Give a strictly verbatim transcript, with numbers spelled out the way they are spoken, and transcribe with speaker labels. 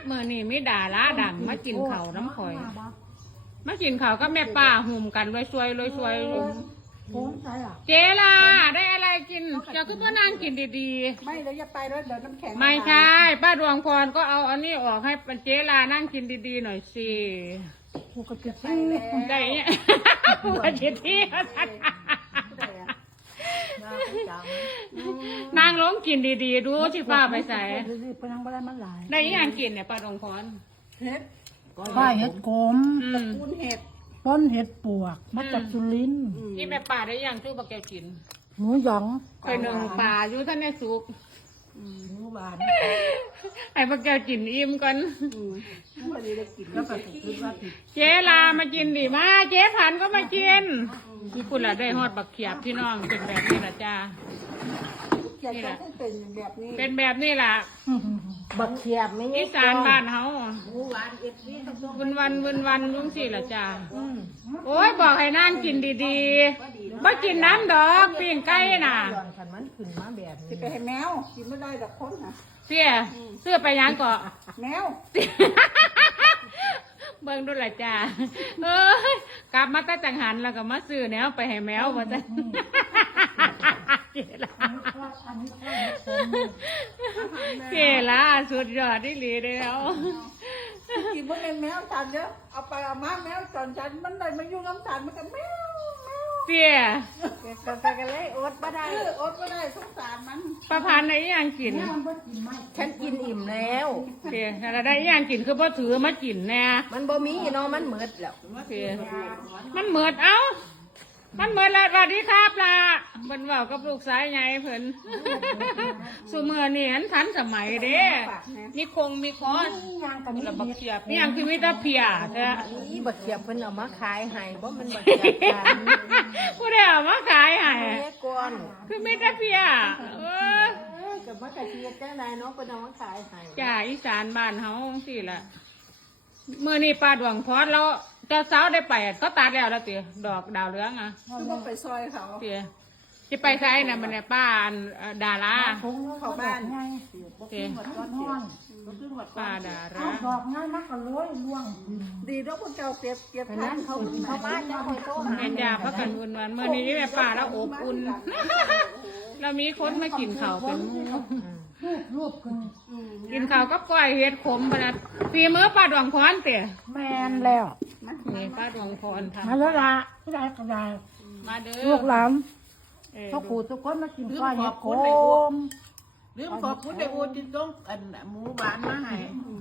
Speaker 1: มื้อนี้มีดาราดังมากินข้าวน้ำข่อยมากินข้าวก็แม่ป้าหุ่มกันรวยซวยรวยซวยเจล่ะได้อะไรกินเจ้าก็มานั่งกินดีๆ
Speaker 2: ไม่เลยอย่าไปแล้วเดี๋ยวน้ำแข็ง
Speaker 1: ไม่ใช่ป้าดวงพรก็เอาอันนี้ออกให้เจลานั่งกินดีๆหน่อยสิ
Speaker 2: ผูกกระเทียม
Speaker 1: ได้เนี่ยผูกกระเทียมนางร้องกินดีๆดูที่ป้าไปใส่ได้ยังกินเนี่ยป้าดวงพร
Speaker 2: เห็ด
Speaker 3: ป้าเห็ดโกม
Speaker 2: ปูนเห็ด
Speaker 3: ต้นเห็ดปวกมาจากสุรินทร์
Speaker 1: นี่แม่ป่าได้ยังชื่อปลาแก้วกิน
Speaker 3: หมูหยอง
Speaker 1: เคยหนึ่งป่าอยู่ท่านในสุก
Speaker 3: หมูบาน
Speaker 1: ไอ้ปลาแก้วกินอิ่มก่อน
Speaker 3: แล้วก็คิดว่าผิด
Speaker 1: เจ๊ลามากินดิมาเจ๊ผันก็มากินพี่คุณละได้ฮอดบักเขียบพี่น้องเป็นแบบนี้ละจ้า
Speaker 2: นี่แหละเป็นแบบนี้
Speaker 1: เป็นแบบนี้ล่ะ
Speaker 3: บักเขียบไม่
Speaker 1: อีสานบ้านเฮาวันวันวันวันลุงสิล่ะจ้าโอ้ยบอกให้นั่งกินดีๆบ่กินน้ำดอกปิ้งไก่น่ะ
Speaker 3: มันขึ้นมาแบบ
Speaker 2: สิไปให้แมวกินไม่ได้ดอกคนน่ะ
Speaker 1: เสียเสื้อไปยังเกาะ
Speaker 2: แมว
Speaker 1: เบิ่งดูล่ะจ้าเอ้ยกลับมาแต่จังหันแล้วก็มาซื้อแนวไปให้แมวว่าซั่นเกล่าสุดยอดที่หลีเดียว
Speaker 2: กินมันเป็นแมวฉันเด้อเอาไปเอามาแมวจอนฉันมันได้มายุ่งน้ำฉันมันก็แมวแมว
Speaker 1: เสีย
Speaker 2: กันไปกันเลยอดไม่ได้อดไม่ได้สงสารมัน
Speaker 1: ประพันธ์ได้ยังกิน
Speaker 3: ฉันกินอิ่มแล้ว
Speaker 1: เสียอะไรได้ยังกินคือพ่อถือมากินแน่
Speaker 3: มันบ่มีเนาะมันเหมือดแล้ว
Speaker 1: เสียมันเหมือดเอ้ามันเหมือนละสวัสดีครับล่ะเพิ่นเว้ากับลูกสายใหญ่เพิ่นซุมื้อนี้อันทันสมัยเด้มีคงมีคอนระบักเขียบนี่ยังคือมีแต่เพียแท้
Speaker 3: นี่บักเขียบเพิ่นเอามาขายให้บ่มันบักเขียบกัน
Speaker 1: ผู้ใดเอามาขายให้
Speaker 3: ก่อน
Speaker 1: คือมีแต่เพียเออ
Speaker 3: กับมะกะเทียมจังได๋เนาะเพิ่นเอามาขายให้
Speaker 1: จ้าอีสานบ้านเฮาจังซี่ล่ะมื้อนี้ป้าดวงพรแล้วเจ้าสาวได้ไปก็ตัดแล้วแล้วติดอกดาวเรืองอ่ะ
Speaker 2: คือบ่ไปซอยเขา
Speaker 1: ติสิไปไสน่ะมันเนี่ยป้าดารา
Speaker 2: เข้าบ้าน
Speaker 1: ติป้าดารา
Speaker 3: ดอกง่ายมากก็เลยล่วง
Speaker 2: ดีแล้วพวกเจ้าเปรียบเปรียบนั้น
Speaker 3: เขาเขาบ้านเจ้าคอยโตหา
Speaker 1: แม่จ้าพักกันอุ่นวันมื้อนี้แม่ป้าแล้วอบอุ่นแล้วมีคนมากินข้าวเป็นหมู่
Speaker 3: รูปรูปกัน
Speaker 1: กินข้าวกับก้อยเห็ดขมพนัดฝีมือป้าดวงพรเต๋
Speaker 3: แมนแล้ว
Speaker 1: นี่ป้าดวงพรทำ
Speaker 3: มาแล้วละผู้ใดก็ได้
Speaker 1: มาเด้อ
Speaker 3: ลูกหลานทุกผู้ทุกคนมากินก้อยเห็ดขม
Speaker 2: ลืมขอบคุณไอ้โอจินต้องอันหมูหวานมาให้